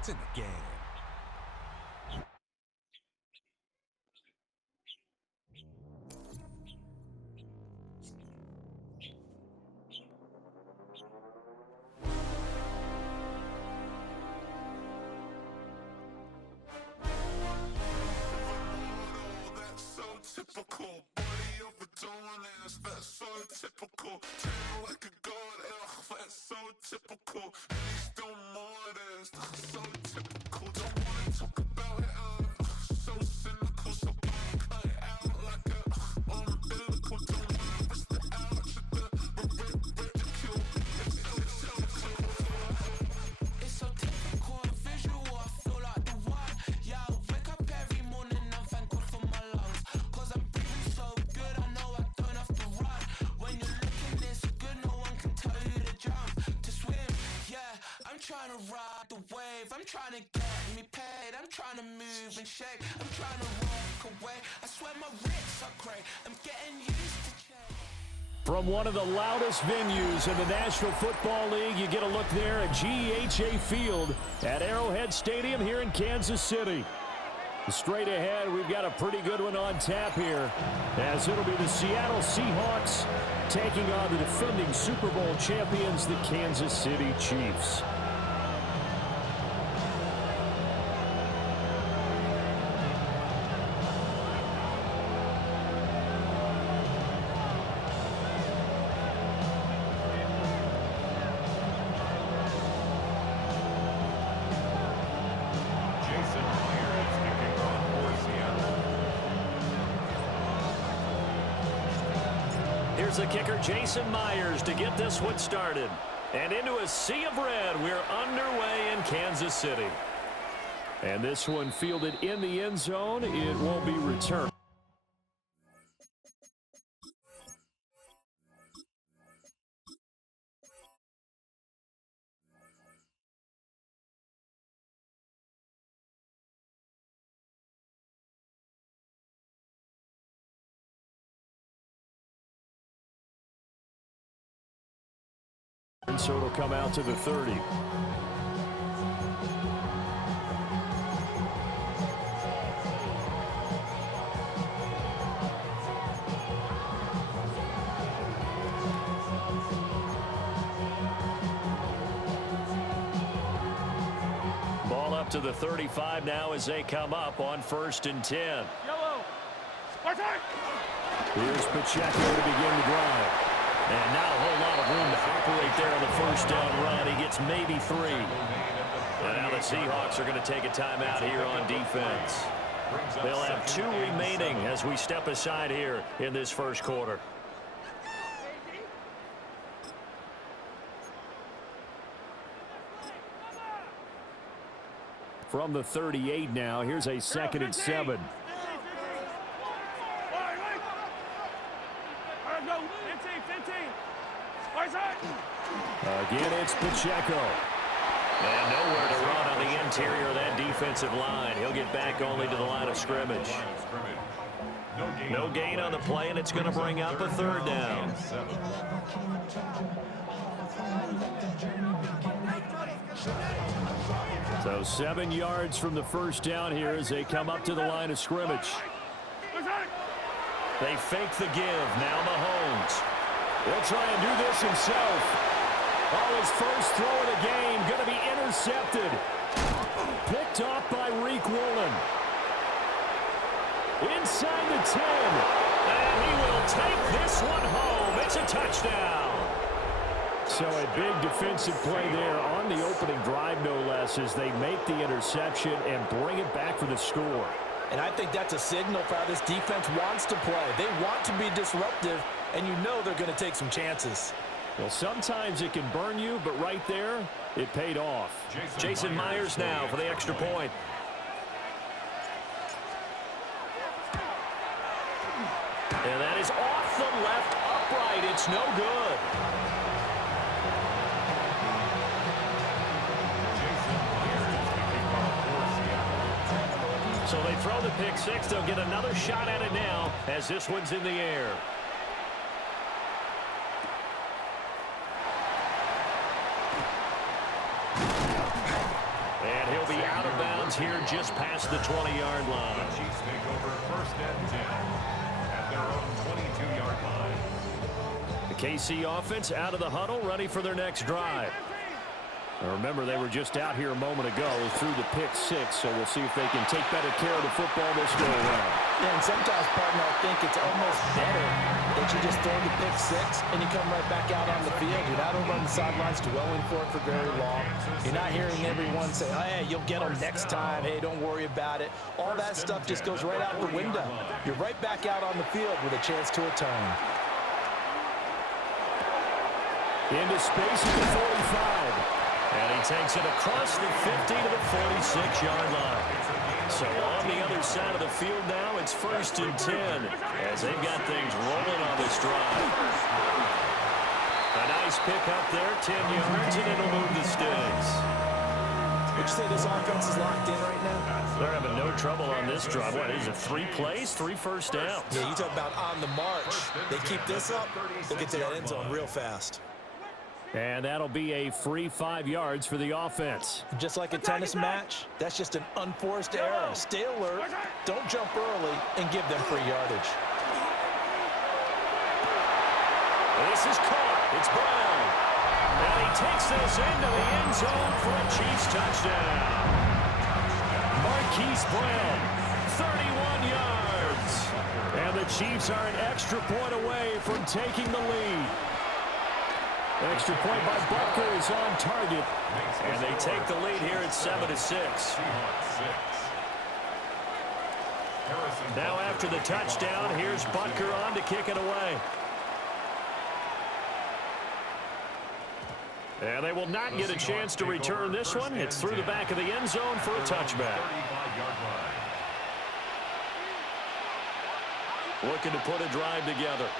It's in the game. Typical body of a dawn ass, that's so typical. Turn like a god, that's so typical. Please don't more this, so typical. Don't wanna talk about it, so cynical. So cut it out like a umbilical. Don't wanna risk the out to the ridicule. It's so typical, visual. I feel like the one. Yeah, I wake up every morning and thank God for my lungs. Cause I'm breathing so good, I know I don't have to run. When you're looking this good, no one can tell you to jump, to swim. Yeah, I'm trying to ride the wave. I'm trying to get me paid. I'm trying to move and shake. I'm trying to walk away. I swear my wrists are great. I'm getting used to change. From one of the loudest venues in the National Football League, you get a look there at GEHA Field at Arrowhead Stadium here in Kansas City. Straight ahead, we've got a pretty good one on tap here, as it'll be the Seattle Seahawks taking on the defending Super Bowl champions, the Kansas City Chiefs. Here's the kicker, Jason Myers, to get this one started. And into a sea of red, we're underway in Kansas City. And this one fielded in the end zone. It won't be returned. And so it'll come out to the 30. Ball up to the 35 now as they come up on 1st and 10. Yellow. Here's Pacheco to begin the drive. And not a whole lot of room to operate there on the first down run. He gets maybe 3. And now the Seahawks are going to take a timeout here on defense. They'll have 2 remaining as we step aside here in this first quarter. From the 38 now, here's a 2nd and 7. Again, it's Pacheco. And nowhere to run on the interior of that defensive line. He'll get back only to the line of scrimmage. No gain on the play, and it's going to bring up a 3rd down. So 7 yards from the first down here as they come up to the line of scrimmage. They fake the give. Now Mahomes. He'll try and do this himself. Oh, his first throw of the game going to be intercepted. Picked off by Reek Woolen. Inside the 10. And he will take this one home. It's a touchdown. So a big defensive play there on the opening drive, no less, as they make the interception and bring it back for the score. And I think that's a signal for how this defense wants to play. They want to be disruptive, and you know they're going to take some chances. Well, sometimes it can burn you, but right there, it paid off. Jason Myers now for the extra point. And that is off the left upright. It's no good. So they throw the pick six. They'll get another shot at it now as this one's in the air. And And he'll be out of bounds here just past the 20-yard line. Chiefs take over first and 10 at their own 22-yard line. The KC offense out of the huddle, ready for their next drive. Now remember, they were just out here a moment ago through the pick six, so we'll see if they can take better care of the football this go around. Yeah, and sometimes, partner, I think it's almost better that you just throw the pick six and you come right back out on the field. You're not over on the sidelines dwelling for it for very long. You're not hearing everyone say, hey, you'll get them next time. Hey, don't worry about it. All that stuff just goes right out the window. You're right back out on the field with a chance to atone. Into space at the 45. And he takes it across the 50 to the 46-yard line. So on the other side of the field now, it's first and 10 as they've got things rolling on this drive. A nice pick up there, 10 yards, and it'll move the sticks. Would you say this offense is locked in right now? They're having no trouble on this drive. What is it, 3 plays, 3 first downs? Yeah, you talk about on the march. They keep this up, they'll get to that end zone real fast. And that'll be a free 5 yards for the offense. Just like a tennis match, that's just an unforced error. Stay alert, don't jump early, and give them free yardage. This is caught. It's Brown. And he takes this into the end zone for a Chiefs touchdown. Marquise Brown, 31 yards. And the Chiefs are an extra point away from taking the lead. Extra point by Butker is on target. And they take the lead here at 7-6. Now after the touchdown, here's Butker on to kick it away. And they will not get a chance to return this one. It's through the back of the end zone for a touchback. Looking to put a drive together.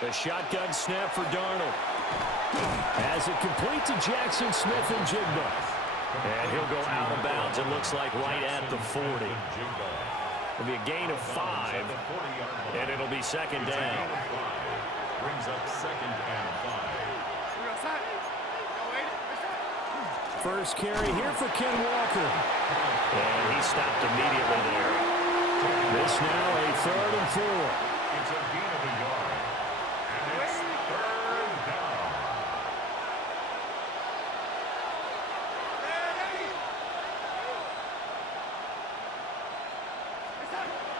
The shotgun snap for Darnold. As it complete to Jackson Smith and Jigba. And he'll go out of bounds, it looks like, right at the 40. It'll be a gain of 5, and it'll be second down. Brings up second and 5. First carry here for Ken Walker. And he stopped immediately there. This now a 3rd and 4. It's a gain of a yard. And it's 3rd down.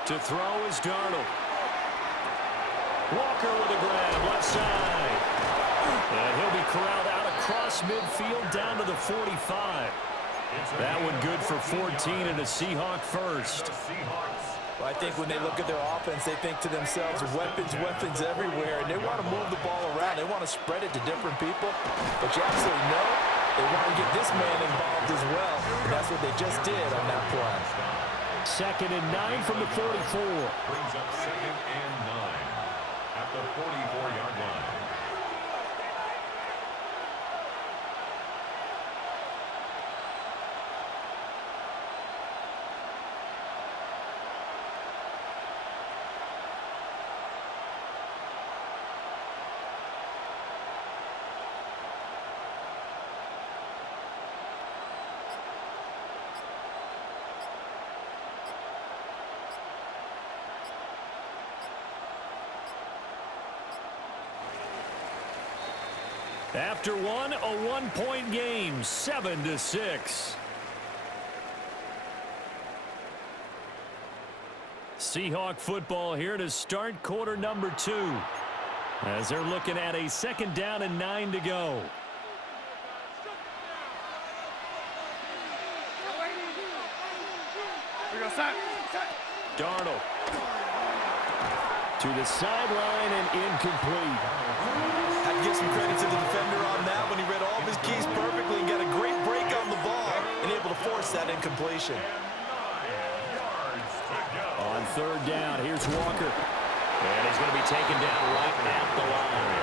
To throw is Darnold. Walker with a grab, left side. And he'll be corralled out across midfield down to the 45. That one good for 14 and a Seahawk first. Well, I think when they look at their offense, they think to themselves, weapons, weapons everywhere, and they want to move the ball around. They want to spread it to different people. But you absolutely know they want to get this man involved as well, and that's what they just did on that play. 2nd and 9 from the 44. Brings up second and 9 at the 44-yard line. After one, a 1-point game, 7-6. Seahawk football here to start quarter number 2. As they're looking at a 2nd down and 9 to go. Darnold. To the sideline and incomplete. I'd give some credit to the defender on that when he read all of his keys perfectly and got a great break on the ball and able to force that incompletion. On 3rd down, here's Walker. And he's going to be taken down right at the line.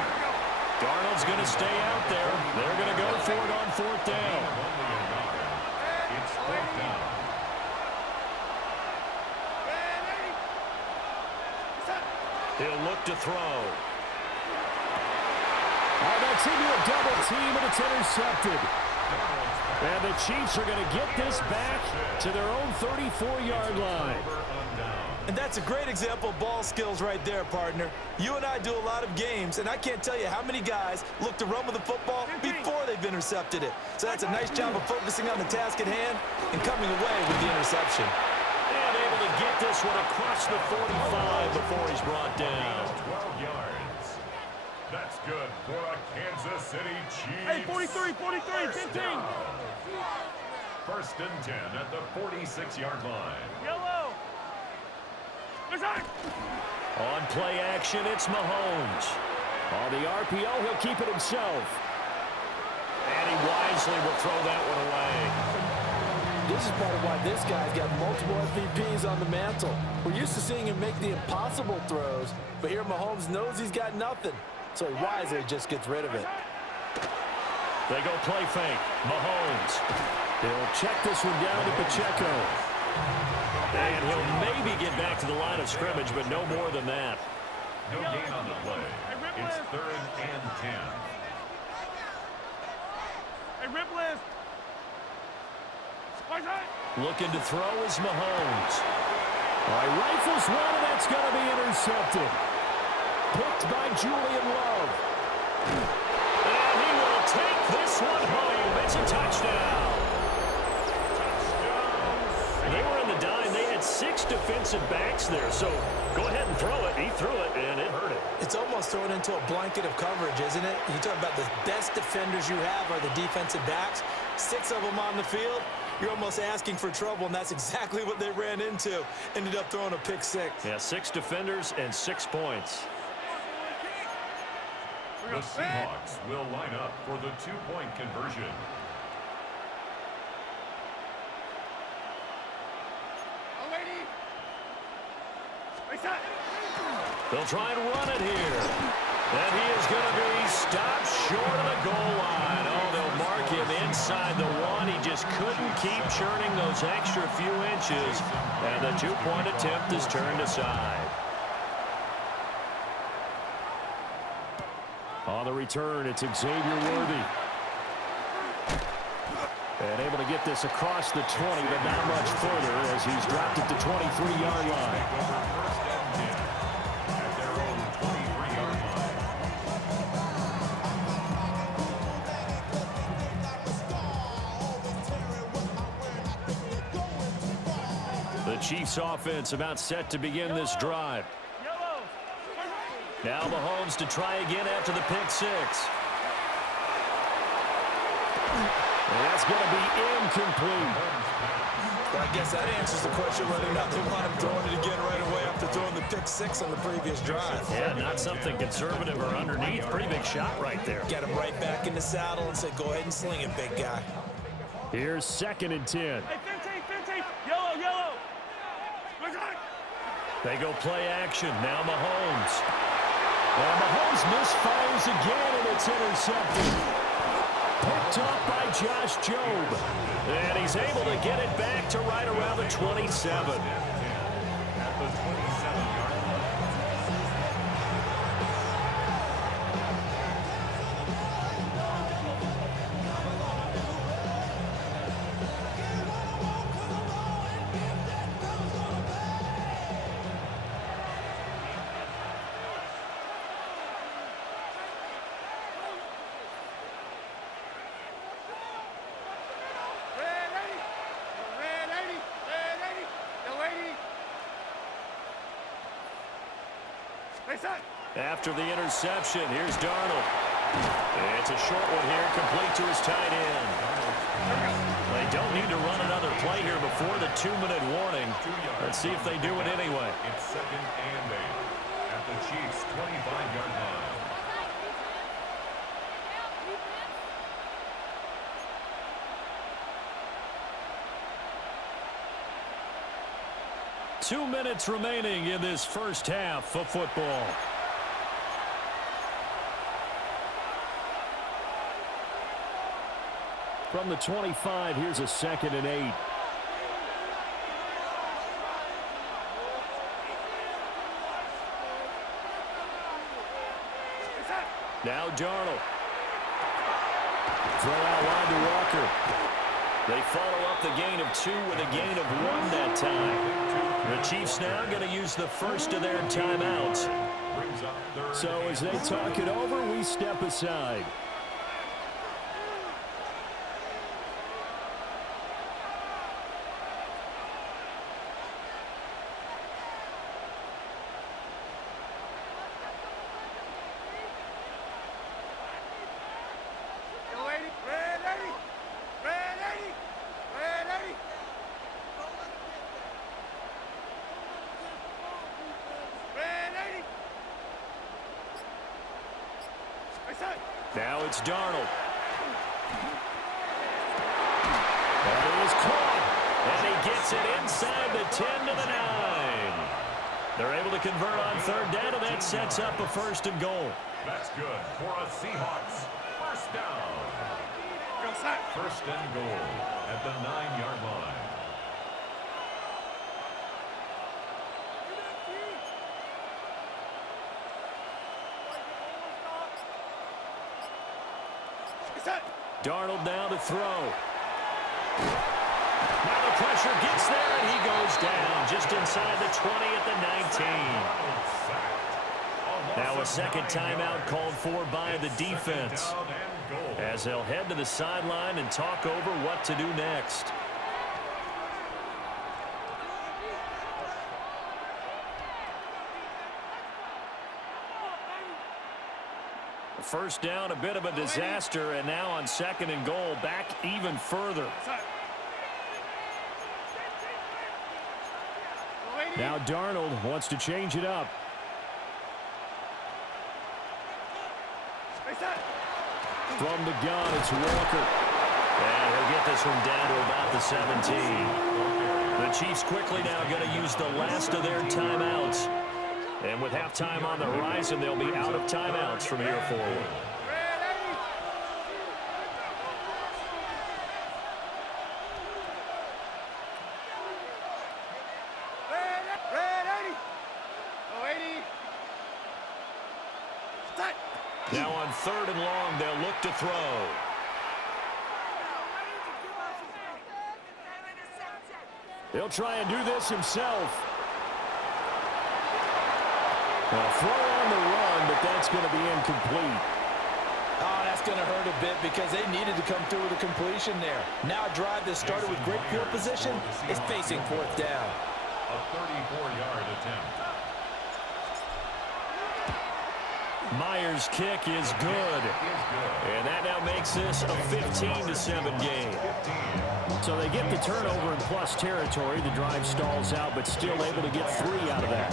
Darnold's going to stay out there. They're going to go for it on 4th down. It's 4th down. He'll look to throw. Oh, that's into a double team, and it's intercepted. And the Chiefs are going to get this back to their own 34-yard line. And that's a great example of ball skills right there, partner. You and I do a lot of games, and I can't tell you how many guys look to run with the football before they've intercepted it. So that's a nice job of focusing on the task at hand and coming away with the interception. And able to get this one across the 45 before he's brought down. 12 yards. That's good for a Kansas City Chiefs. Hey, 43, 15. First and 10 at the 46-yard line. Yellow. On play action, it's Mahomes. On the RPO, he'll keep it himself. And he wisely will throw that one away. This is part of why this guy's got multiple MVPs on the mantle. We're used to seeing him make the impossible throws, but here Mahomes knows he's got nothing, so he wisely just gets rid of it. They go play fake. Mahomes. He'll check this one down to Pacheco. And he'll maybe get back to the line of scrimmage, but no more than that. No gain on the play. It's 3rd and 10. Hey, Ripley. Looking to throw is Mahomes. All right, rifles one, and that's going to be intercepted. Picked by Julian Love. And he will take this one home. It's a touchdown. They were in the dime. They had 6 defensive backs there, so go ahead and throw it. He threw it, and it hurt him. It's almost thrown into a blanket of coverage, isn't it? You talk about the best defenders you have are the defensive backs. 6 of them on the field. You're almost asking for trouble, and that's exactly what they ran into. Ended up throwing a pick 6. Yeah, 6 defenders and 6 points. The Seahawks will line up for the 2-point conversion. They'll try and run it here. And he is going to be stopped short of the goal line. Oh, they'll mark him inside the 1. He just couldn't keep churning those extra few inches. And the 2-point attempt is turned aside. On the return, it's Xavier Worthy. And able to get this across the 20, but not much further as he's dropped it to 23-yard line. First and 10 at their own 23-yard line. The Chiefs offense about set to begin this drive. Now Mahomes to try again after the pick 6. And that's going to be incomplete. Well, I guess that answers the question whether or not they want him throwing it again right away after throwing the pick 6 on the previous drive. Yeah, not something conservative or underneath. Pretty big shot right there. Get him right back in the saddle and say, go ahead and sling it, big guy. Here's 2nd and 10. Hey, 15. Yellow. They go play action. Now Mahomes. And Mahomes misfires again, and it's intercepted. Picked off by Josh Jobe. And he's able to get it back to right around the 27. At the 27-yard line. 80. After the interception, here's Darnold. It's a short one here, complete to his tight end. They don't need to run another play here before the 2-minute warning. Let's see if they do it anyway. It's 2nd and 8 at the Chiefs' 25-yard line. Two minutes remaining in this first half of football. From the 25, here's a 2nd and 8. Darnold. Throw out wide to Walker. They follow up the gain of 2 with a gain of 1 that time. The Chiefs now going to use the first of their timeouts. So as they talk it over, we step aside. Now it's Darnold. That is caught. And he gets it inside the 10 to the 9. They're able to convert on third down, and that sets up a first and goal. That's good for a Seahawks first down. First and goal at the 9-yard line. Darnold now to throw. Now the pressure gets there, and he goes down just inside the 20 at the 19. Now a second timeout called for by the defense, as they'll head to the sideline and talk over what to do next. First down, a bit of a disaster, and now on second and goal, back even further. Now Darnold wants to change it up. From the gun, it's Walker. And he'll get this one down to about the 17. The Chiefs quickly now going to use the last of their timeouts. And with halftime on the horizon, they'll be out of timeouts from here forward. Now on third and long, they'll look to throw. He'll try and do this himself. Well, throw on the run, but that's going to be incomplete. Oh, that's going to hurt a bit because they needed to come through with a completion there. Now a drive that started with great field position is facing fourth down. A 34-yard attempt. Myers' kick is good. And that now makes this a 15-7 game. So they get the turnover in plus territory. The drive stalls out, but still able to get 3 out of that.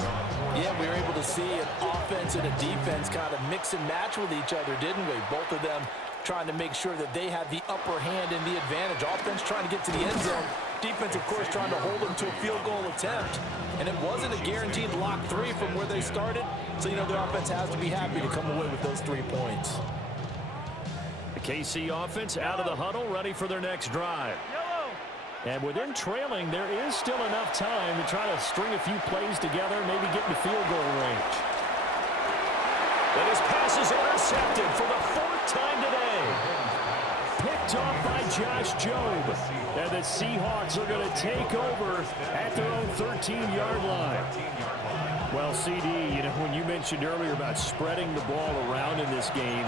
Yeah, we were able to see an offense and a defense kind of mix and match with each other, didn't we? Both of them trying to make sure that they had the upper hand and the advantage. Offense trying to get to the end zone. Defense, of course, trying to hold them to a field goal attempt. And it wasn't a guaranteed lock 3 from where they started. So, you know, the offense has to be happy to come away with those 3 points. The KC offense out of the huddle, ready for their next drive. And with them trailing, there is still enough time to try to string a few plays together, maybe get in the field goal range. And his pass is intercepted for the 4th time today. Picked off by Josh Jobe. And the Seahawks are going to take over at their own 13-yard line. Well, CD, you know, when you mentioned earlier about spreading the ball around in this game,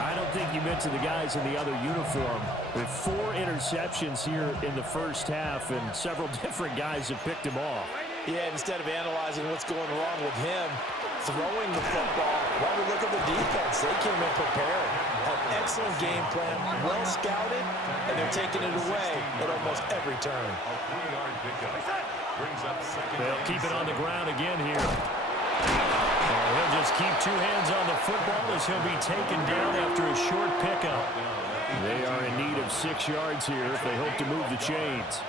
I don't think you meant to the guys in the other uniform. With 4 interceptions here in the first half, and several different guys have picked him off. Yeah, instead of analyzing what's going wrong with him, throwing the football, while we look at the defense, they came in prepared. An excellent game plan, well scouted, and they're taking it away at almost every turn. A 3-yard pickup brings up second. They'll keep it on the ground again here. And he'll just keep 2 hands on the football as he'll be taken down after a short pickup. They are in need of 6 yards here if they hope to move the chains.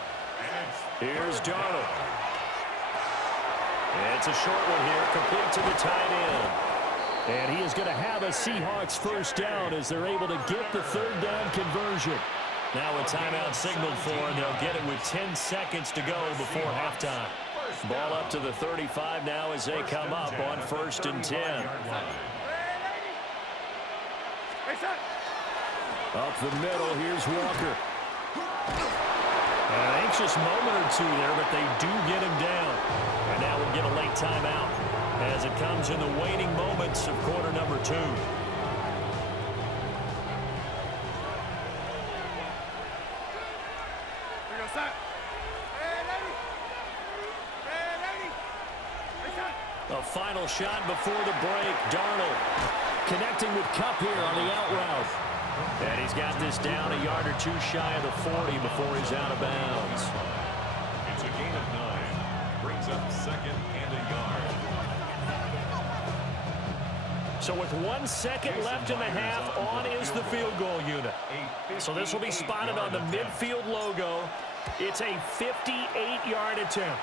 Here's Darnold. It's a short one here, complete to the tight end. And he is going to have a Seahawks first down as they're able to get the 3rd down conversion. Now a timeout signaled for, and they'll get it with 10 seconds to go before halftime. Ball up to the 35 now as they come up on 1st and 10. Up the middle, here's Walker. An anxious moment or two there, but they do get him down. And now we'll get a late timeout as it comes in the waning moments of quarter number 2. A final shot before the break. Darnold connecting with Kupp here on the out route. And he's got this down a yard or two shy of the 40 before he's out of bounds. It's a gain of 9. Brings up second and a yard. So with 1 second left in the half, on is the field goal unit. So this will be spotted on the midfield logo. It's a 58-yard attempt.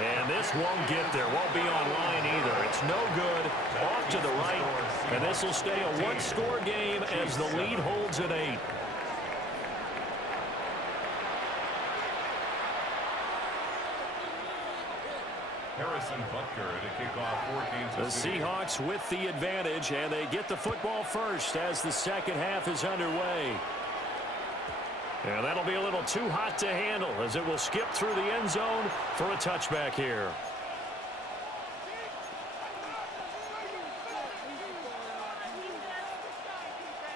And this won't get there. Won't be online either. It's no good. Off to the right. And this will stay a one-score game as the lead holds at 8. Harrison Butker to kick off for Kansas The City. Seahawks with the advantage, and they get the football first as the second half is underway. And that'll be a little too hot to handle as it will skip through the end zone for a touchback here.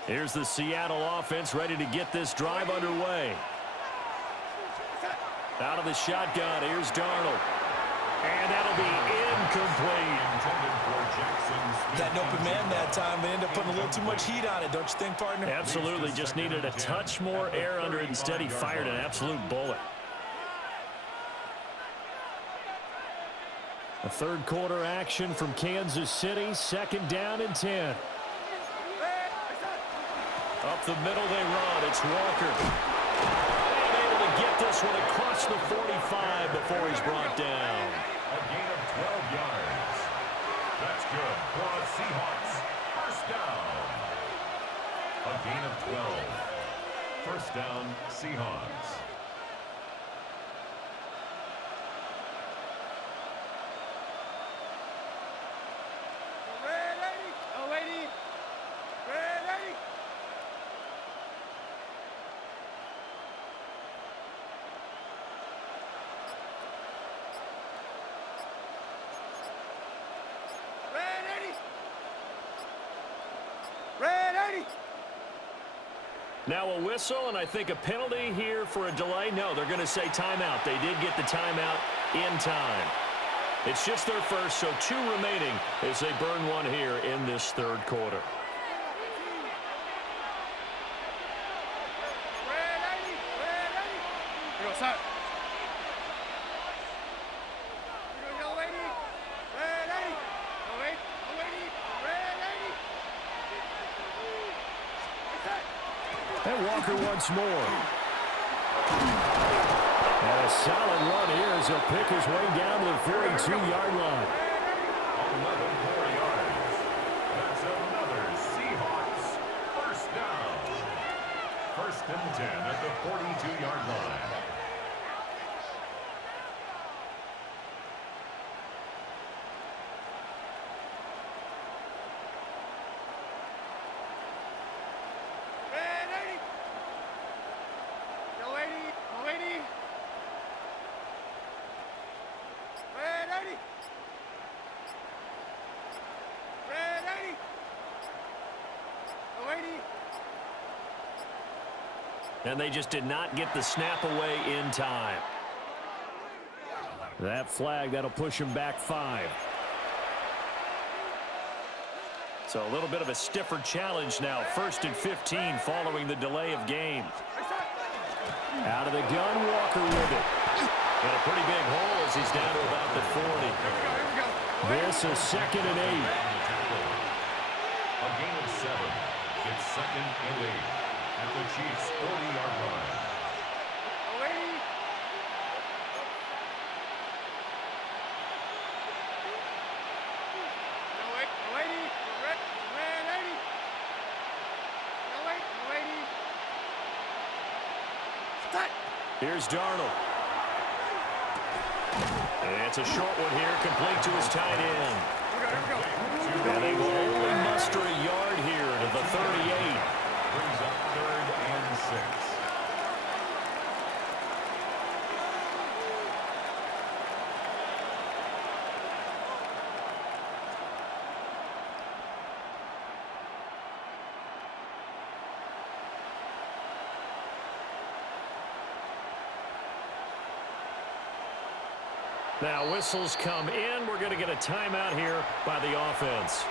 Here's the Seattle offense ready to get this drive underway. Out of the shotgun, here's Darnold. And that'll be incomplete. Got an open man that time. They end up putting a little too much heat on it, don't you think, partner? Absolutely. Just needed a touch more air under it. Instead, he fired an absolute bullet. A third quarter action from Kansas City. Second down and 10. Up the middle they run. It's Walker. And able to get this one across the 45 before he's brought down. A gain of 12 yards. That's good for the Seahawks. First down. A gain of 12. First down, Seahawks. Now a whistle, and I think a penalty here for a delay. No, they're going to say timeout. They did get the timeout in time. It's just their first, so 2 remaining as they burn one here in this third quarter. And Walker once more. And a solid run here as he'll pick his way down to the 42-yard line. 11 more yards. That's another Seahawks first down. First and 10 at the 42-yard line. And they just did not get the snap away in time. That flag, that'll push him back 5. So a little bit of a stiffer challenge now. First and 15 following the delay of game. Out of the gun, Walker with it. And a pretty big hole as he's down to about the 40. This is second and 8. A gain of 7. It's second and 8 at the Chiefs' 40-yard line. Here's Darnold. And it's a short one here, complete to his tight end. And they will only muster a yard here to the 38. Brings up 3rd and 6. Now whistles come in. We're going to get a timeout here by the offense.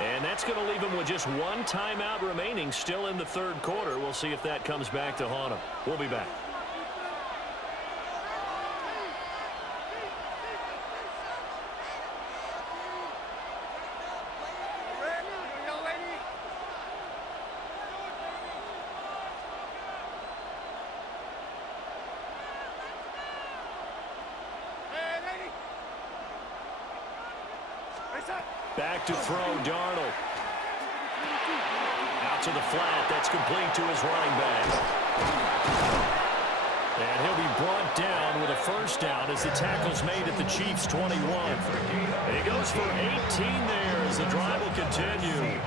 And that's going to leave them with just one timeout remaining still in the third quarter. We'll see if that comes back to haunt them. We'll be back. Back to throw, Darnold. Out to the flat. That's complete to his running back. And he'll be brought down with a first down as the tackle's made at the Chiefs' 21. And he goes for 18 there as the drive will continue.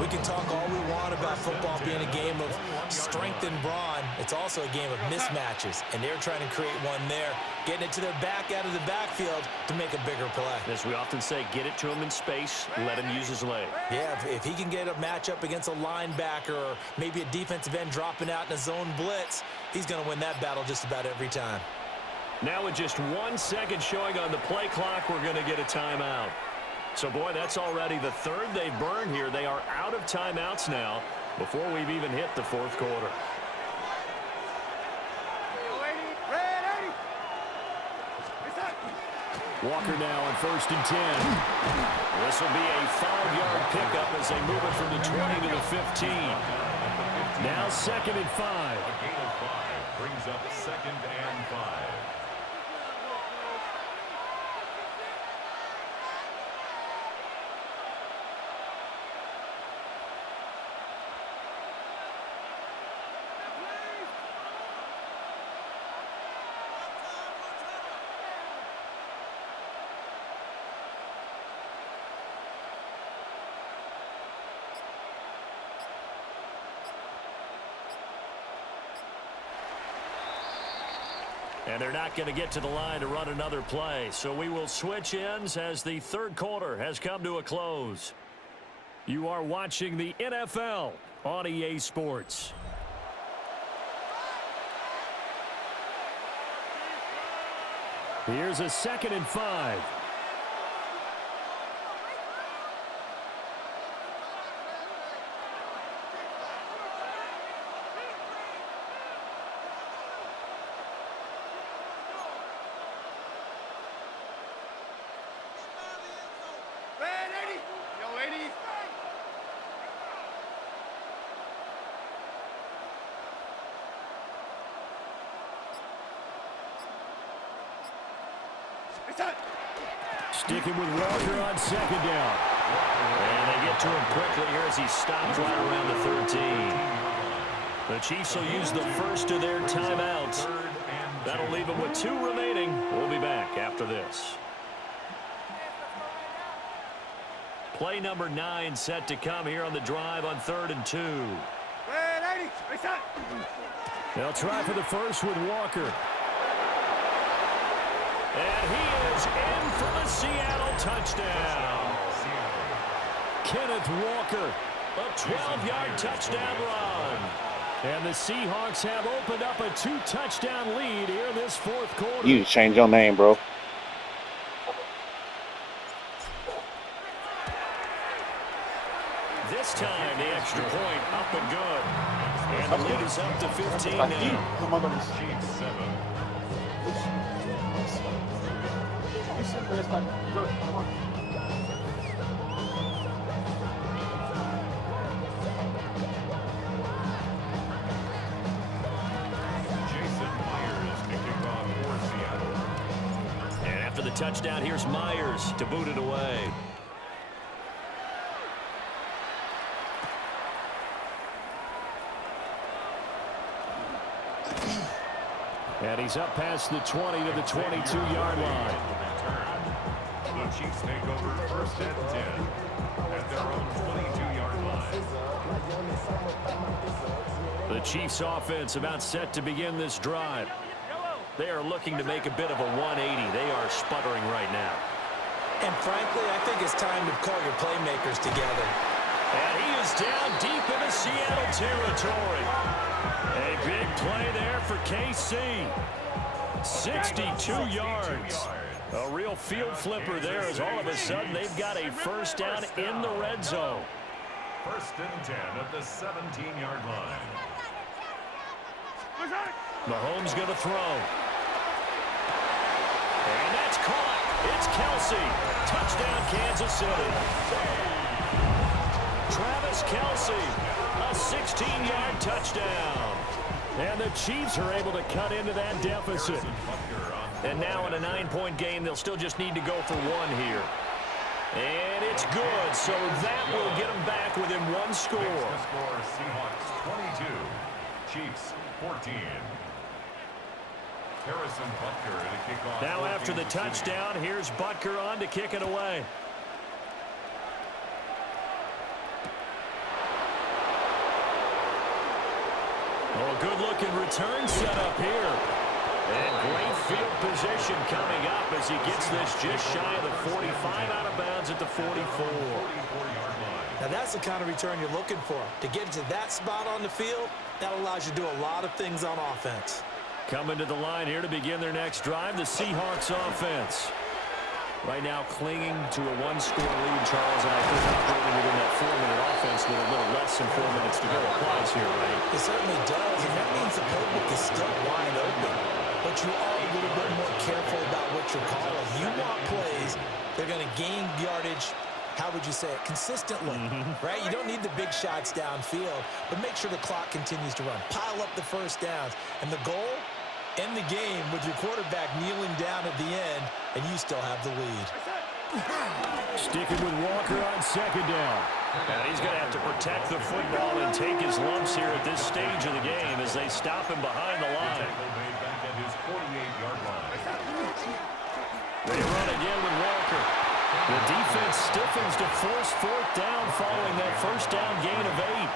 We can talk all we want about football being a game of strength and brawn. It's also a game of mismatches, and they're trying to create one there, getting it to their back out of the backfield to make a bigger play. As we often say, get it to him in space, let him use his leg. Yeah, if he can get a matchup against a linebacker or maybe a defensive end dropping out in a zone blitz, he's going to win that battle just about every time. Now with just 1 second showing on the play clock, we're going to get a timeout. So, boy, that's already the third they've burned here. They are out of timeouts now before we've even hit the fourth quarter. Walker now on 1st and 10. This will be a 5-yard pickup as they move it from the 20 to the 15. Now 2nd and 5. A gain of 5 brings up 2nd and 5. And they're not going to get to the line to run another play. So we will switch ends as the third quarter has come to a close. You are watching the NFL on EA Sports. Here's a 2nd and 5. Sticking with Walker on 2nd down. And they get to him quickly here as he stops right around the 13. The Chiefs will use the first of their timeouts. That'll leave them with 2 remaining. We'll be back after this. Play number 9 set to come here on the drive on 3rd and 2. They'll try for the first with Walker. And he is in for the Seattle touchdown. Kenneth Walker, a 12-yard touchdown run. And the Seahawks have opened up a 2-touchdown lead here this fourth quarter. You change your name, bro. This time, the extra point up and good. And the lead is up to 15 now. Chiefs 7. And after the touchdown, here's Myers to boot it away. And he's up past the 20 to the 22-yard line. The Chiefs take over first and 10 at their own 22-yard line. The Chiefs offense about set to begin this drive. They are looking to make a bit of a 180. They are sputtering right now. And frankly, I think it's time to call your playmakers together. And he is down deep into Seattle territory. A big play there for KC. 62 yards. A real field flipper there as all of a sudden they've got a first down in the red zone. First and 10 at the 17-yard line. Mahomes going to throw. And that's caught. It's Kelsey. Touchdown, Kansas City. Travis Kelsey, a 16-yard touchdown. And the Chiefs are able to cut into that deficit. And now in a 9-point game, they'll still just need to go for one here. And it's good, so that will get them back within one score. The score, Seahawks 22, Chiefs 14. Harrison Butker to kick off. Now after the touchdown, here's Butker on to kick it away. Oh, good-looking return set up here. And great field position coming up as he gets this just shy of the 45, out of bounds at the 44. Now that's the kind of return you're looking for. To get to that spot on the field, that allows you to do a lot of things on offense. Coming to the line here to begin their next drive, the Seahawks offense. Right now clinging to a one-score lead, Charles, and I think operating within that 4-minute offense with a little less than 4 minutes to go applies here, right? It certainly does, and that means the playbook is still wide open. But you are a little bit more careful about what you're calling. You want plays, they're going to gain yardage, how would you say it, consistently, right? You don't need the big shots downfield, but make sure the clock continues to run. Pile up the first downs, and the goal, end the game with your quarterback kneeling down at the end, and you still have the lead. Sticking with Walker on second down. And he's going to have to protect the football and take his lumps here at this stage of the game as they stop him behind the line. Back at his 48-yard line. They run again with Walker. The defense stiffens to force fourth down following that first down gain of 8.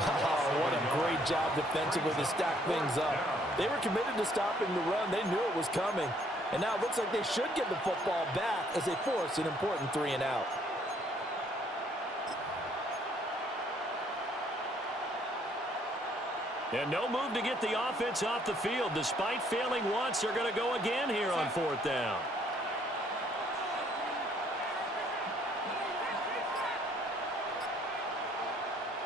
Oh, what a great job defensively to stack things up. They were committed to stopping the run. They knew it was coming. And now it looks like they should get the football back as they force an important 3-and-out. And no move to get the offense off the field. Despite failing once, they're going to go again here on fourth down.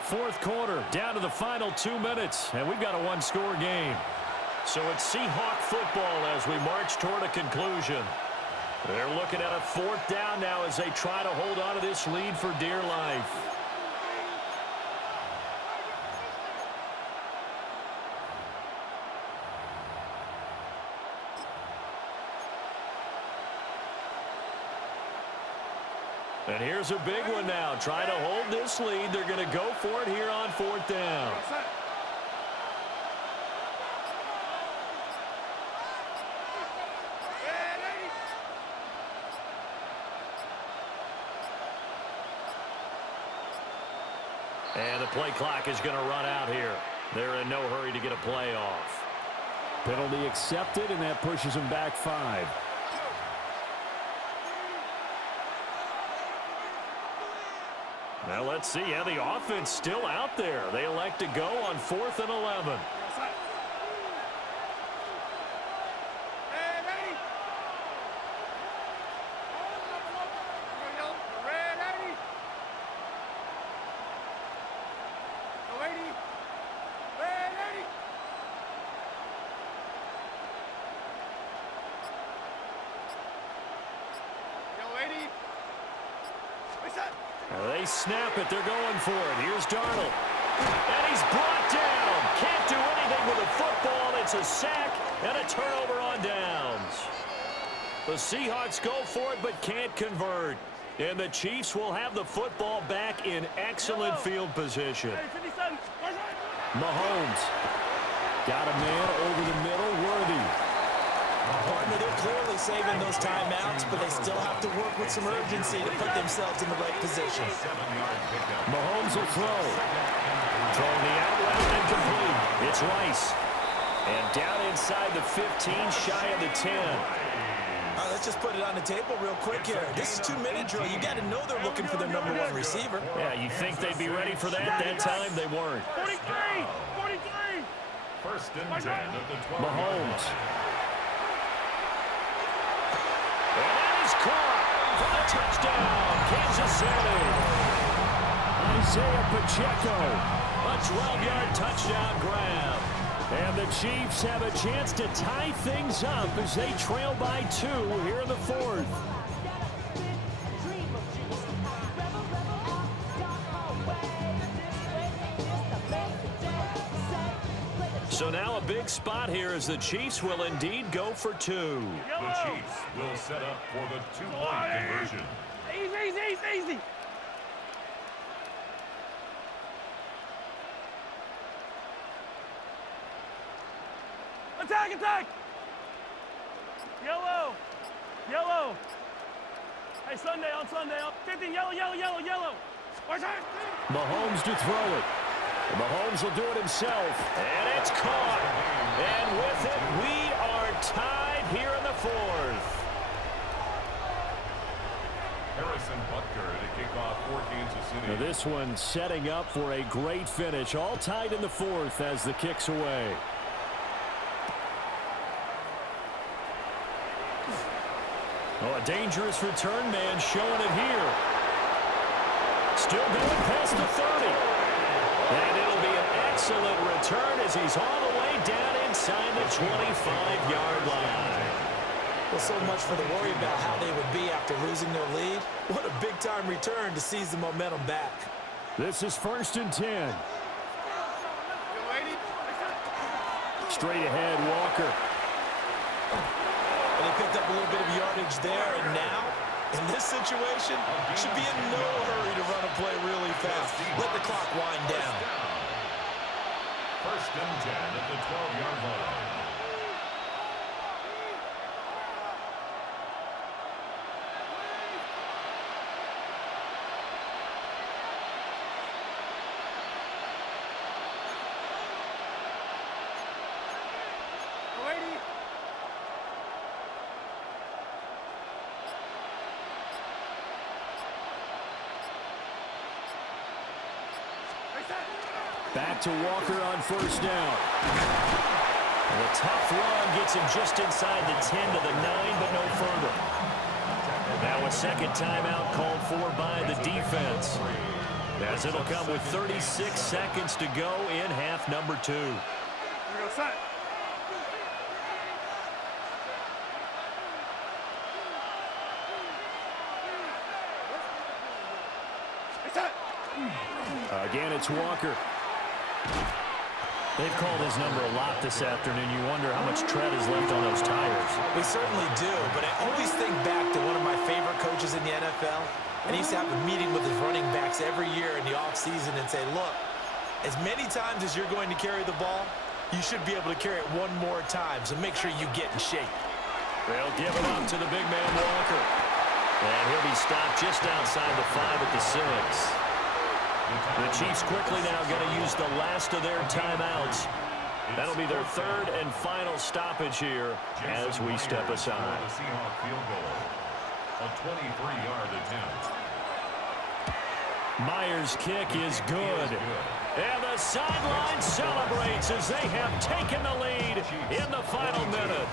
Fourth quarter, down to the final 2 minutes, and we've got a one-score game. So it's Seahawk football as we march toward a conclusion. They're looking at a fourth down now as they try to hold on to this lead for dear life. And here's a big one now. Trying to hold this lead. They're going to go for it here on fourth down. And the play clock is going to run out here. They're in no hurry to get a play off. Penalty accepted, and that pushes them back 5. Now let's see. Yeah, the offense still out there. They elect to go on 4th and 11. They snap it. They're going for it. Here's Darnold. And he's brought down. Can't do anything with the football. It's a sack and a turnover on downs. The Seahawks go for it but can't convert. And the Chiefs will have the football back in excellent field position. Mahomes got a man over the middle. Worthy. partner, they're clearly saving those timeouts, but they still have to work with some urgency to put themselves in the right position. Mahomes will throw. Throwing the outlet and complete. It's Rice. And down inside the 15, shy of the 10. All right, let's just put it on the table real quick here. This is 2-minute drill. You got to know they're looking for their number 1 receiver. Yeah, you think they'd be ready for that? That time they weren't. 43! 43! First and 10 at the 12. Mahomes. And that is caught for the touchdown, Kansas City. Isaiah Pacheco, a 12-yard touchdown grab. And the Chiefs have a chance to tie things up as they trail by 2 here in the 4th. So now a big spot here as the Chiefs will indeed go for 2. The Chiefs will set up for the 2-point conversion. Easy! Attack! Yellow! Hey, on Sunday. 50, yellow. Mahomes to throw it. Mahomes will do it himself. And it's caught. And with it, we are tied here in the 4th. Harrison Butker to kick off for Kansas City. Now this one setting up for a great finish. All tied in the 4th as the kick's away. Oh, a dangerous return man showing it here. Still going past the 30. And it'll be an excellent return as he's all the way down inside the 25-yard line. Well, so much for the worry about how they would be after losing their lead. What a big-time return to seize the momentum back. This is 1st and 10. Straight ahead, Walker. And they picked up a little bit of yardage there, and now, in this situation, should be in no hurry to run a play really fast. Let the clock wind down. 1st and 10 at the 12-yard line. Back to Walker on 1st down. And a tough run gets him just inside the 10 to the 9, but no further. Now a second timeout called for by the defense, as it'll come with 36 seconds to go in half number 2. Here we go, set. Again, it's Walker. They've called his number a lot this afternoon. You wonder how much tread is left on those tires. We certainly do, but I always think back to one of my favorite coaches in the NFL, and he used to have a meeting with his running backs every year in the offseason and say, look, as many times as you're going to carry the ball, you should be able to carry it one more time, so make sure you get in shape. They'll give it up to the big man Walker. And he'll be stopped just outside the 5 at the 6. The Chiefs quickly now going to use the last of their timeouts. That'll be their 3rd and final stoppage here as we step aside. The Seahawks field goal. A 23-yard attempt. Myers' kick is good. And the sideline celebrates as they have taken the lead in the final minute.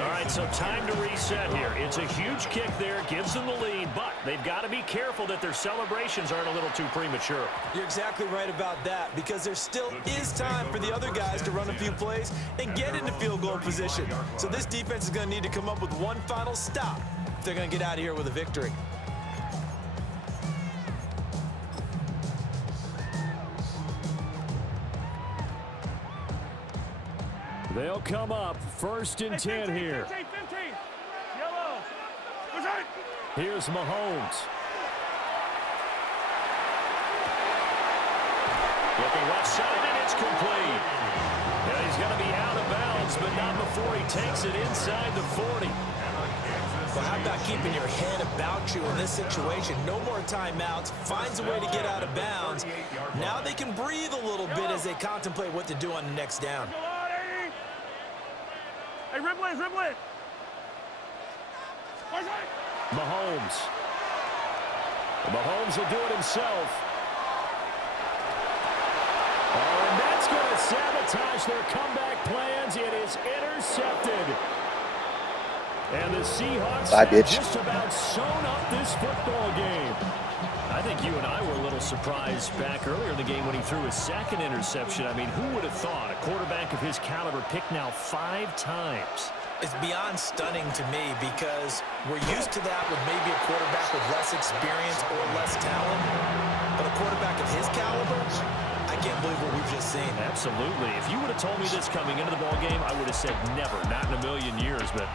All right, so time to reset here. It's a huge kick there, gives them the lead, but they've got to be careful that their celebrations aren't a little too premature. You're exactly right about that, because there still is time for the other guys to run a few plays and get into field goal position. So this defense is going to need to come up with one final stop if they're going to get out of here with a victory. They'll come up 1st and 10 here. 15. Yellow. Return. Here's Mahomes. Looking left side, and it's complete. Yeah, he's going to be out of bounds, but not before he takes it inside the 40. Well, how about keeping your head about you in this situation? No more timeouts. Finds a way to get out of bounds. Now they can breathe a little bit as they contemplate what to do on the next down. Hey, ribble it, ribble it. Mahomes. Mahomes will do it himself. Oh, and that's going to sabotage their comeback plans. It is intercepted. And the Seahawks have just about sewn up this football game. I think you and I were a little surprised back earlier in the game when he threw his second interception. I mean, who would have thought a quarterback of his caliber picked now 5 times? It's beyond stunning to me because we're used to that with maybe a quarterback with less experience or less talent. But a quarterback of his caliber, I can't believe what we've just seen. Absolutely. If you would have told me this coming into the ballgame, I would have said never, not in a million years. But